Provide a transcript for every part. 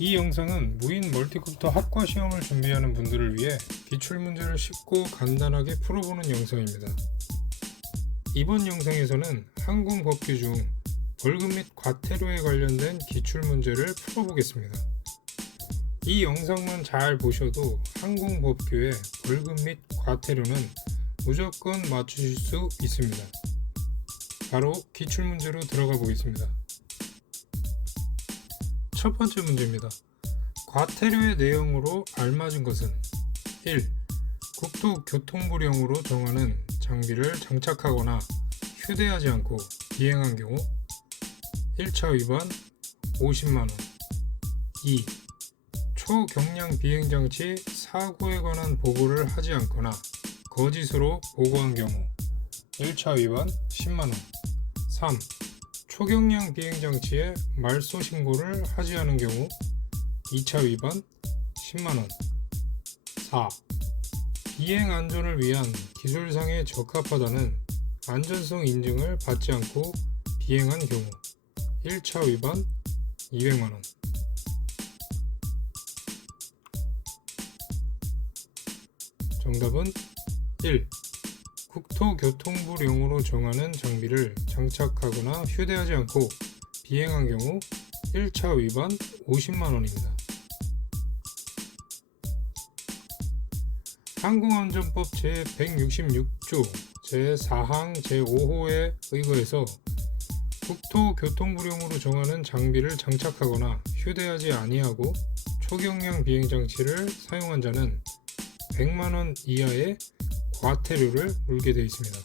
이 영상은 무인 멀티컴퓨터 학과 시험을 준비하는 분들을 위해 기출문제를 쉽고 간단하게 풀어보는 영상입니다. 이번 영상에서는 항공법규 중 벌금 및 과태료에 관련된 기출문제를 풀어보겠습니다. 이 영상만 잘 보셔도 항공법규의 벌금 및 과태료는 무조건 맞추실 수 있습니다. 바로 기출문제로 들어가 보겠습니다. 첫 번째 문제입니다. 과태료의 내용으로 알맞은 것은 1. 국토교통부령으로 정하는 장비를 장착하거나 휴대하지 않고 비행한 경우 1차 위반 50만원. 2. 초경량 비행장치 사고에 관한 보고를 하지 않거나 거짓으로 보고한 경우 1차 위반 10만원. 3. 초경량 비행장치에 말소 신고를 하지 않은 경우 2차 위반 10만원. 4. 비행 안전을 위한 기술상에 적합하다는 안전성 인증을 받지 않고 비행한 경우 1차 위반 200만원. 정답은 1. 국토교통부령으로 정하는 장비를 장착하거나 휴대하지 않고 비행한 경우 1차 위반 50만원입니다. 항공안전법 제166조 제4항 제5호에 의거해서 국토교통부령으로 정하는 장비를 장착하거나 휴대하지 아니하고 초경량 비행장치를 사용한 자는 100만원 이하의 과태료를 물게 되어 있습니다.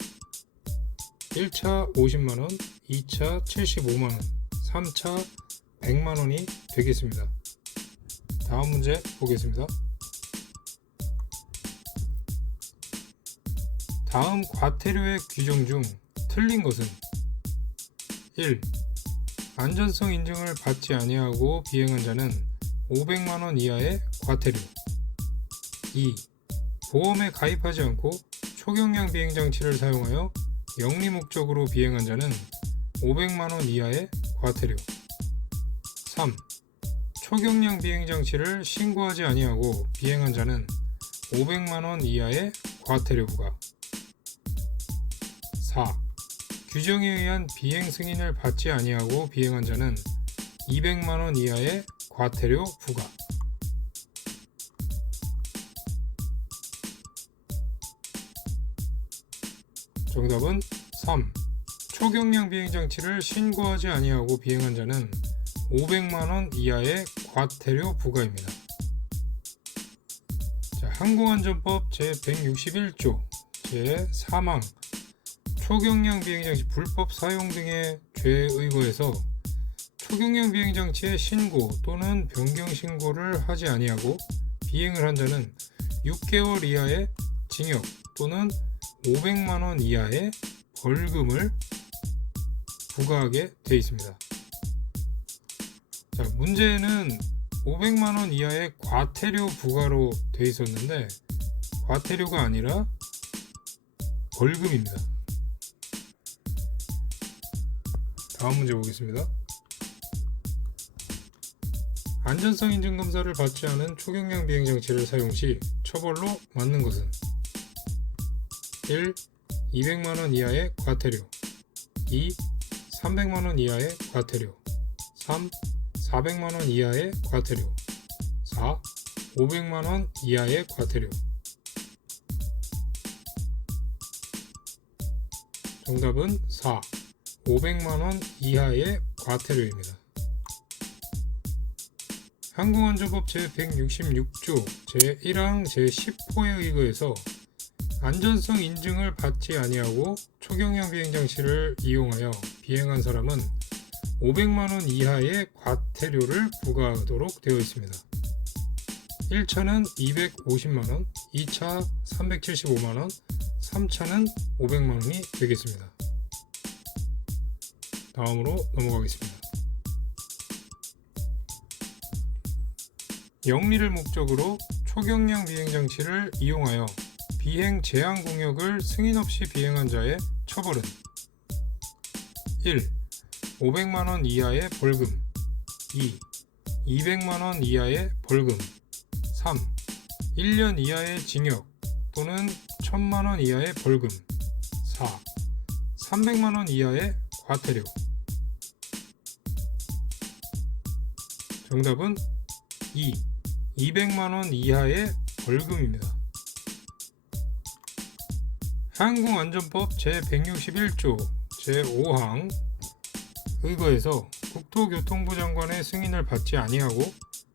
1차 50만원, 2차 75만원, 3차 100만원이 되겠습니다. 다음 문제 보겠습니다. 다음 과태료의 규정 중 틀린 것은 1. 안전성 인증을 받지 아니하고 비행한 자는 500만원 이하의 과태료. 2. 보험에 가입하지 않고 초경량 비행장치를 사용하여 영리 목적으로 비행한 자는 500만원 이하의 과태료. 3. 초경량 비행장치를 신고하지 아니하고 비행한 자는 500만원 이하의 과태료 부과. 4. 규정에 의한 비행 승인을 받지 아니하고 비행한 자는 200만원 이하의 과태료 부과. 정답은 3. 초경량 비행장치를 신고하지 아니하고 비행한 자는 500만원 이하의 과태료 부과입니다. 항공안전법 제161조 제3항 초경량 비행장치 불법 사용 등의 죄에 의거해서 초경량 비행장치의 신고 또는 변경 신고를 하지 아니하고 비행을 한 자는 6개월 이하의 징역 또는 500만원 이하의 벌금을 부과하게 되어 있습니다. 문제는 500만원 이하의 과태료 부과로 되어 있었는데 과태료가 아니라 벌금입니다. 다음 문제 보겠습니다. 안전성 인증 검사를 받지 않은 초경량 비행장치를 사용 시 처벌로 맞는 것은 1. 200만원 이하의 과태료. 2. 300만원 이하의 과태료. 3. 400만원 이하의 과태료. 4. 500만원 이하의 과태료. 정답은 4. 500만원 이하의 과태료입니다. 항공안전법 제166조 제1항 제10호에 의거해서 안전성 인증을 받지 아니하고 초경량 비행장치를 이용하여 비행한 사람은 500만원 이하의 과태료를 부과하도록 되어 있습니다. 1차는 250만원, 2차 375만원, 3차는 500만원이 되겠습니다. 다음으로 넘어가겠습니다. 영리를 목적으로 초경량 비행장치를 이용하여 비행 제한 공역을 승인 없이 비행한 자의 처벌은 1. 500만원 이하의 벌금. 2. 200만원 이하의 벌금. 3. 1년 이하의 징역 또는 1000만원 이하의 벌금. 4. 300만원 이하의 과태료. 정답은 2. 200만원 이하의 벌금입니다. 항공안전법 제161조 제5항 의거해서 국토교통부 장관의 승인을 받지 아니하고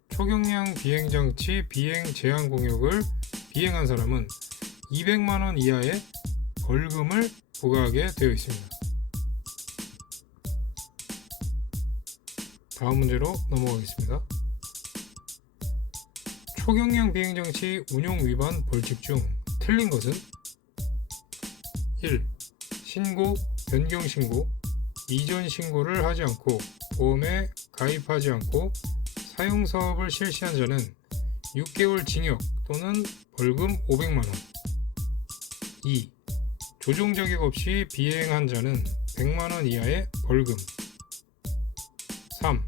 초경량 비행장치 비행 제한 공역을 비행한 사람은 200만원 이하의 벌금을 부과하게 되어 있습니다. 다음 문제로 넘어가겠습니다. 초경량 비행장치 운용 위반 벌칙 중 틀린 것은 1. 신고, 변경 신고, 이전 신고를 하지 않고 보험에 가입하지 않고 사용 사업을 실시한 자는 6개월 징역 또는 벌금 500만원. 2. 조종 자격 없이 비행한 자는 100만원 이하의 벌금. 3.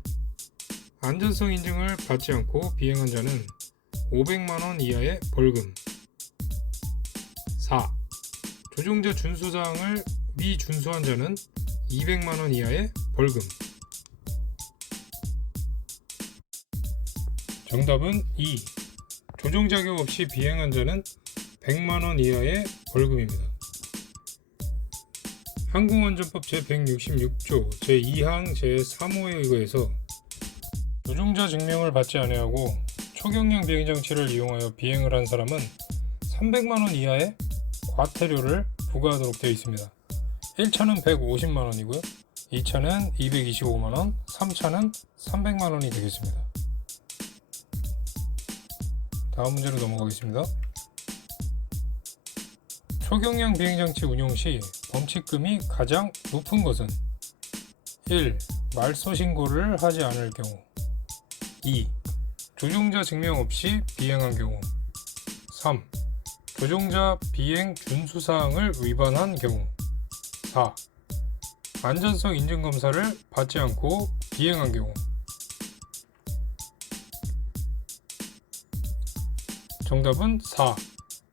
안전성 인증을 받지 않고 비행한 자는 500만원 이하의 벌금. 4. 조종자 준수사항을 미준수한 자는 200만원 이하의 벌금. 정답은 2. 조종 자격 없이 비행한 자는 100만원 이하의 벌금입니다. 항공안전법 제166조 제2항 제3호에 의거해서 조종자 증명을 받지 아니하고 초경량 비행장치를 이용하여 비행을 한 사람은 300만원 이하의 과태료를 부과하도록 되어 있습니다. 1차는 150만원이고요. 2차는 225만원, 3차는 300만원이 되겠습니다. 다음 문제로 넘어가겠습니다. 초경량 비행장치 운용 시 범칙금이 가장 높은 것은 1. 말소 신고를 하지 않을 경우. 2. 조종자 증명 없이 비행한 경우. 3. 조종자 비행 준수사항을 위반한 경우. 4. 안전성 인증검사를 받지 않고 비행한 경우. 정답은 4.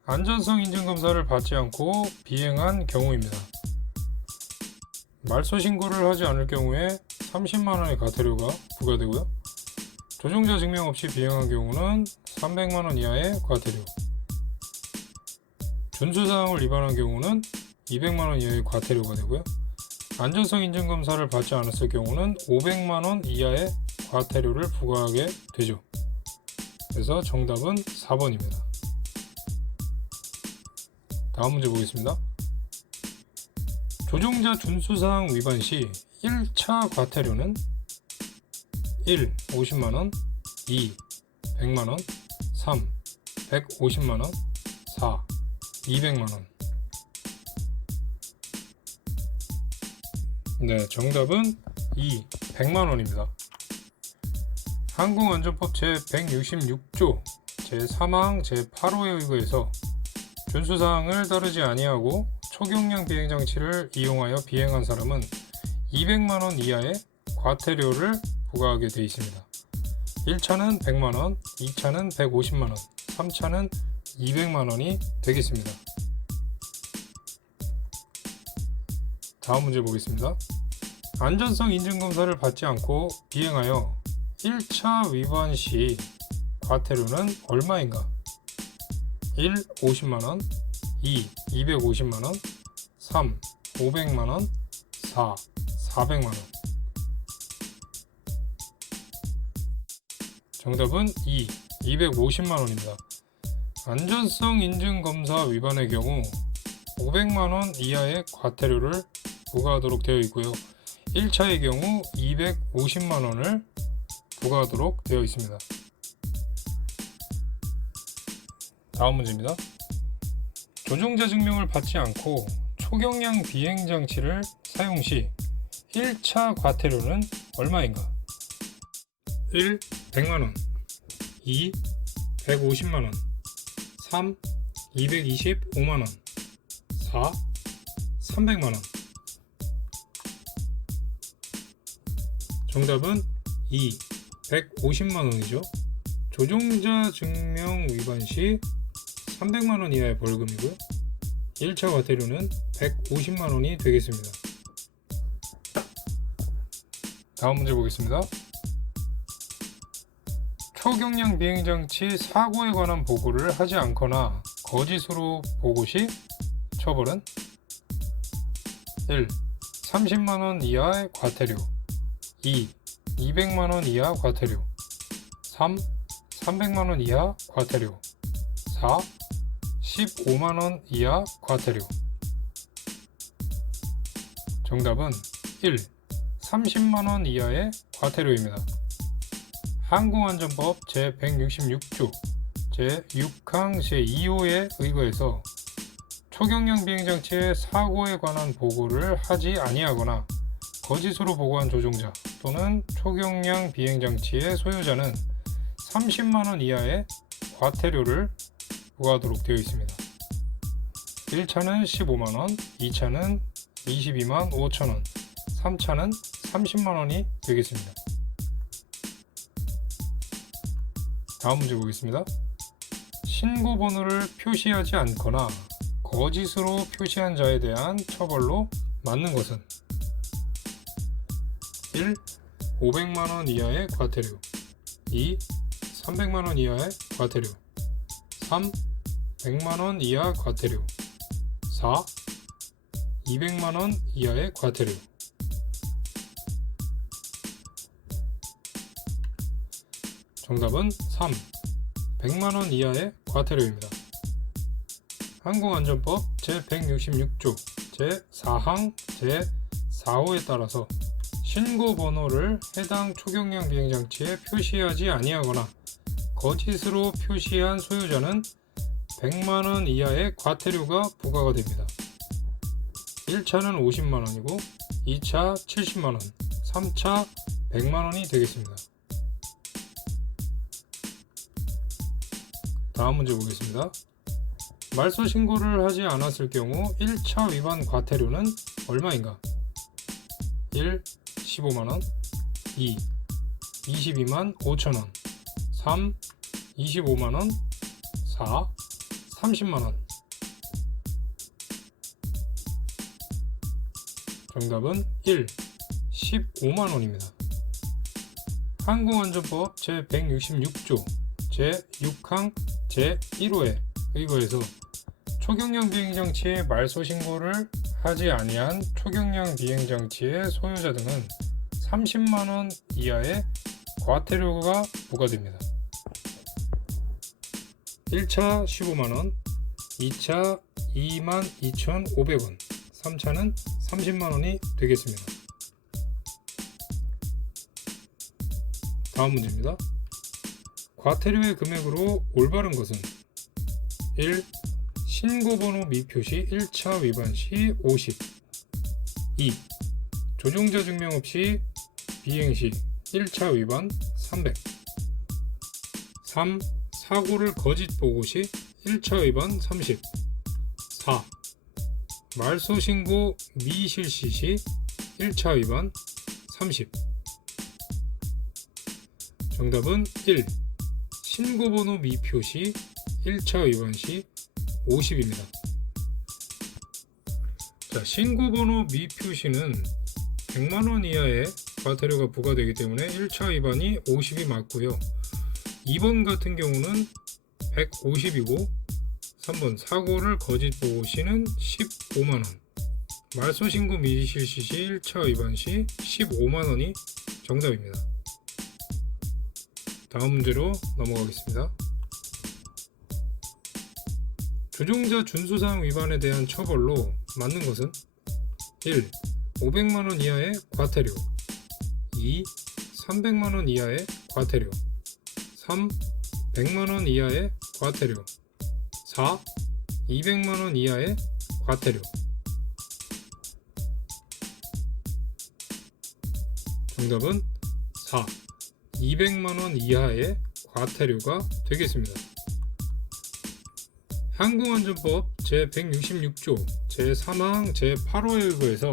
안전성 인증검사를 받지 않고 비행한 경우입니다. 말소 신고를 하지 않을 경우에 30만원의 과태료가 부과되고요. 조종자 증명 없이 비행한 경우는 300만원 이하의 과태료. 준수사항을 위반한 경우는 200만원 이하의 과태료가 되고요. 안전성 인증검사를 받지 않았을 경우는 500만원 이하의 과태료를 부과하게 되죠. 그래서 정답은 4번입니다. 다음 문제 보겠습니다. 조종자 준수사항 위반 시 1차 과태료는 1. 50만원 2. 100만원 3. 150만원 4. 200만원. 네, 정답은 2. 100만원입니다. 항공안전법 제166조 제3항 제8호에 의거해서 준수사항을 따르지 아니하고 초경량 비행장치를 이용하여 비행한 사람은 200만원 이하의 과태료를 부과하게 되어 있습니다. 1차는 100만원, 2차는 150만원, 3차는 200만원이 되겠습니다. 다음 문제 보겠습니다. 안전성 인증검사를 받지 않고 비행하여 1차 위반 시 과태료는 얼마인가? 1. 50만원 2. 250만원 3. 500만원 4. 400만원. 정답은 2. 250만원입니다. 안전성 인증검사 위반의 경우 500만원 이하의 과태료를 부과하도록 되어 있고요. 1차의 경우 250만원을 부과하도록 되어 있습니다. 다음 문제입니다. 조종자 증명을 받지 않고 초경량 비행장치를 사용 시 1차 과태료는 얼마인가? 1. 100만원 2. 150만원 3. 225만원 4. 300만원. 정답은 2. 150만원이죠. 조종자 증명 위반 시 300만원 이하의 벌금이고요. 1차 과태료는 150만원이 되겠습니다. 다음 문제 보겠습니다. 초경량 비행장치 사고에 관한 보고를 하지 않거나 거짓으로 보고 시 처벌은 1. 30만원 이하의 과태료, 2. 200만원 이하 과태료, 3. 300만원 이하 과태료, 4. 15만원 이하 과태료. 정답은 1. 30만원 이하의 과태료입니다. 항공안전법 제166조 제6항 제2호에 의거해서 초경량 비행장치의 사고에 관한 보고를 하지 아니하거나 거짓으로 보고한 조종자 또는 초경량 비행장치의 소유자는 30만원 이하의 과태료를 부과하도록 되어 있습니다. 1차는 15만원, 2차는 22만 5천원, 3차는 30만원이 되겠습니다. 다음 문제 보겠습니다. 신고번호를 표시하지 않거나 거짓으로 표시한 자에 대한 처벌로 맞는 것은 1. 500만원 이하의 과태료, 2. 300만원 이하의 과태료, 3. 100만원 이하 과태료, 4. 200만원 이하의 과태료. 정답은 3. 100만원 이하의 과태료입니다. 항공안전법 제166조 제4항 제4호에 따라서 신고번호를 해당 초경량 비행장치에 표시하지 아니하거나 거짓으로 표시한 소유자는 100만원 이하의 과태료가 부과가 됩니다. 1차는 50만원이고 2차 70만원, 3차 100만원이 되겠습니다. 다음 문제 보겠습니다. 말소 신고를 하지 않았을 경우 1차 위반 과태료는 얼마인가? 1. 15만원, 2. 22만 5천원, 3. 25만원, 4. 30만원. 정답은 1. 15만원입니다. 항공안전법 제166조 제6항 제1호에 의거해서 초경량 비행장치의 말소 신고를 하지 아니한 초경량 비행장치의 소유자 등은 30만원 이하의 과태료가 부과됩니다. 1차 15만원, 2차 22,500원, 3차는 30만원이 되겠습니다. 다음 문제입니다. 과태료의 금액으로 올바른 것은 1. 신고번호 미표시 1차 위반 시 50, 2. 조종자 증명 없이 비행 시 1차 위반 300, 3. 사고를 거짓 보고 시 1차 위반 30, 4. 말소 신고 미실시 시 1차 위반 30. 정답은 1. 신고번호 미표시 1차 위반 시 50입니다. 자, 신고번호 미표시는 100만원 이하의 과태료가 부과되기 때문에 1차 위반이 50이 맞고요. 2번 같은 경우는 150이고 3번 사고를 거짓 보고 시는 15만원, 말소 신고 미실시 시 1차 위반 시 15만원이 정답입니다. 다음 문제로 넘어가겠습니다. 조종자 준수사항 위반에 대한 처벌로 맞는 것은 1. 500만원 이하의 과태료, 2. 300만원 이하의 과태료, 3. 100만원 이하의 과태료, 4. 200만원 이하의 과태료. 정답은 4. 200만원 이하의 과태료가 되겠습니다. 항공안전법 제166조 제3항 제8호에 의거해서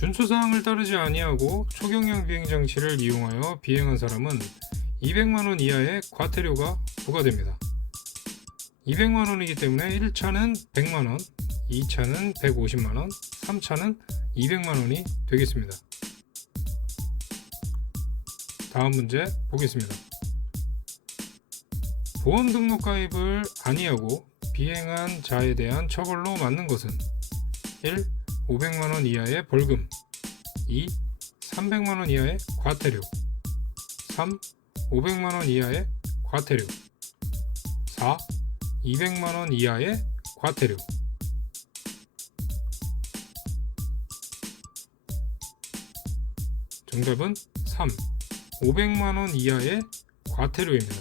준수사항을 따르지 아니하고 초경량 비행장치를 이용하여 비행한 사람은 200만원 이하의 과태료가 부과됩니다. 200만원이기 때문에 1차는 100만원, 2차는 150만원, 3차는 200만원이 되겠습니다. 다음 문제 보겠습니다. 보험 등록 가입을 아니하고 비행한 자에 대한 처벌로 맞는 것은 1. 500만원 이하의 벌금, 2. 300만원 이하의 과태료, 3. 500만원 이하의 과태료, 4. 200만원 이하의 과태료. 정답은 3. 500만원 이하의 과태료입니다.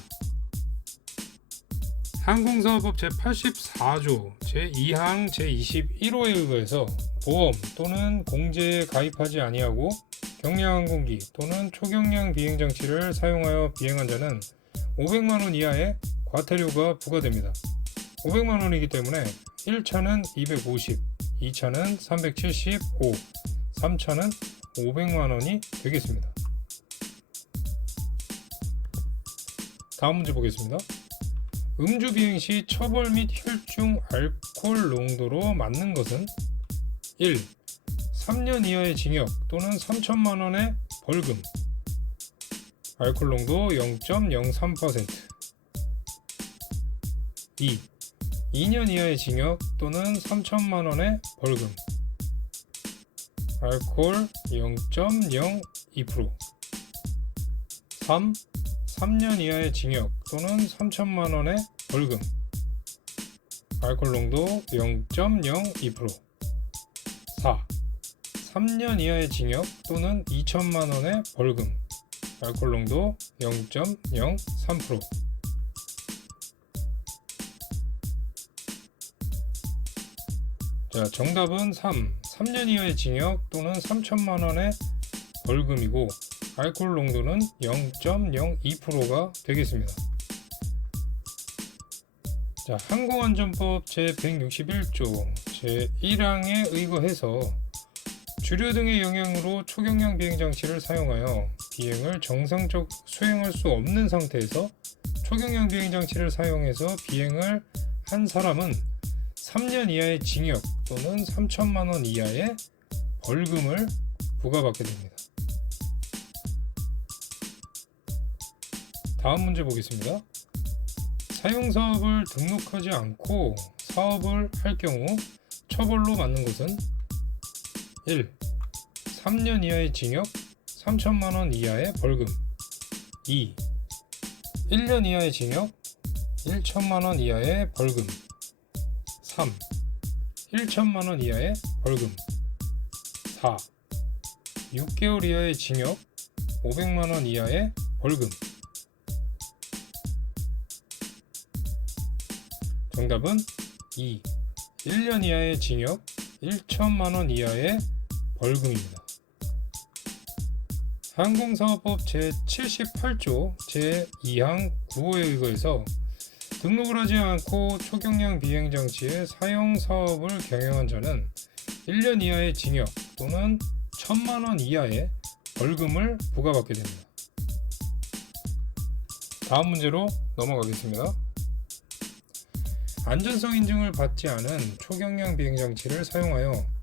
항공사업법 제84조 제2항 제21호에 의거해서 보험 또는 공제에 가입하지 아니하고 경량항공기 또는 초경량 비행장치를 사용하여 비행한 자는 500만원 이하의 과태료가 부과됩니다. 500만원이기 때문에 1차는 250, 2차는 375, 3차는 500만원이 되겠습니다. 다음 문제 보겠습니다. 음주 비행 시 처벌 및 혈중 알코올 농도로 맞는 것은 1. 3년 이하의 징역 또는 3천만원의 벌금, 알코올 농도 0.03%. 2. 2년 이하의 징역 또는 3천만원의 벌금, 알코올 0.02%. 3. 3년 이하의 징역 또는 3천만원의 벌금, 알코올 농도 0.02%. 4. 3년 이하의 징역 또는 2천만원의 벌금, 알코올 농도 0.03%. 자, 정답은 3. 3년 이하의 징역 또는 3천만원의 벌금이고 알코올 농도는 0.02%가 되겠습니다. 자, 항공안전법 제161조 제1항에 의거해서 주류 등의 영향으로 초경량 비행장치를 사용하여 비행을 정상적 수행할 수 없는 상태에서 초경량 비행장치를 사용해서 비행을 한 사람은 3년 이하의 징역 또는 3천만원 이하의 벌금을 부과받게 됩니다. 다음 문제 보겠습니다. 사용사업을 등록하지 않고 사업을 할 경우 처벌로 맞는 것은 1. 3년 이하의 징역 3천만원 이하의 벌금, 2. 1년 이하의 징역 1천만원 이하의 벌금, 3. 1천만원 이하의 벌금, 4. 6개월 이하의 징역 500만원 이하의 벌금. 정답은 2. 1년 이하의 징역 1천만원 이하의 벌금입니다. 항공사업법 제78조 제2항 9호에 의거해서 등록을 하지 않고 초경량 비행장치의 사용사업을 경영한 자는 1년 이하의 징역 또는 1,000만원 이하의 벌금을 부과받게 됩니다. 다음 문제로 넘어가겠습니다. 안전성 인증을 받지 않은 초경량 비행장치를 사용하여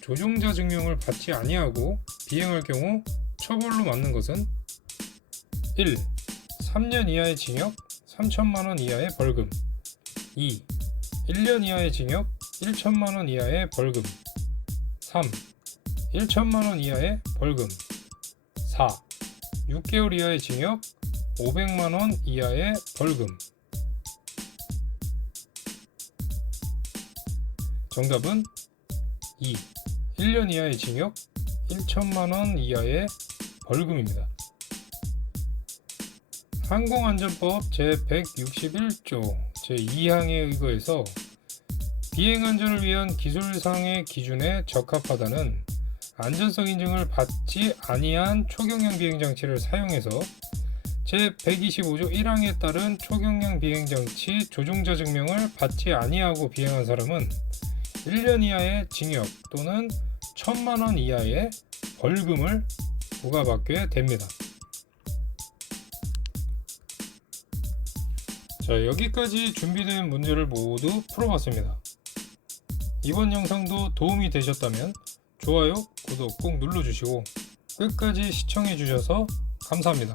조종자 증명을 받지 아니하고 비행할 경우 처벌로 맞는 것은 1. 3년 이하의 징역 3천만원 이하의 벌금, 2. 1년 이하의 징역 1천만원 이하의 벌금, 3. 1천만원 이하의 벌금, 4. 6개월 이하의 징역 500만원 이하의 벌금. 정답은 2. 1년 이하의 징역 1천만원 이하의 벌금입니다. 항공안전법 제161조 제2항에 의거해서 비행안전을 위한 기술상의 기준에 적합하다는 안전성 인증을 받지 아니한 초경량 비행장치를 사용해서 제125조 1항에 따른 초경량 비행장치 조종자 증명을 받지 아니하고 비행한 사람은 1년 이하의 징역 또는 1,000만원 이하의 벌금을 부과받게 됩니다. 자, 여기까지 준비된 문제를 모두 풀어봤습니다. 이번 영상도 도움이 되셨다면 좋아요, 구독 꼭 눌러주시고 끝까지 시청해주셔서 감사합니다.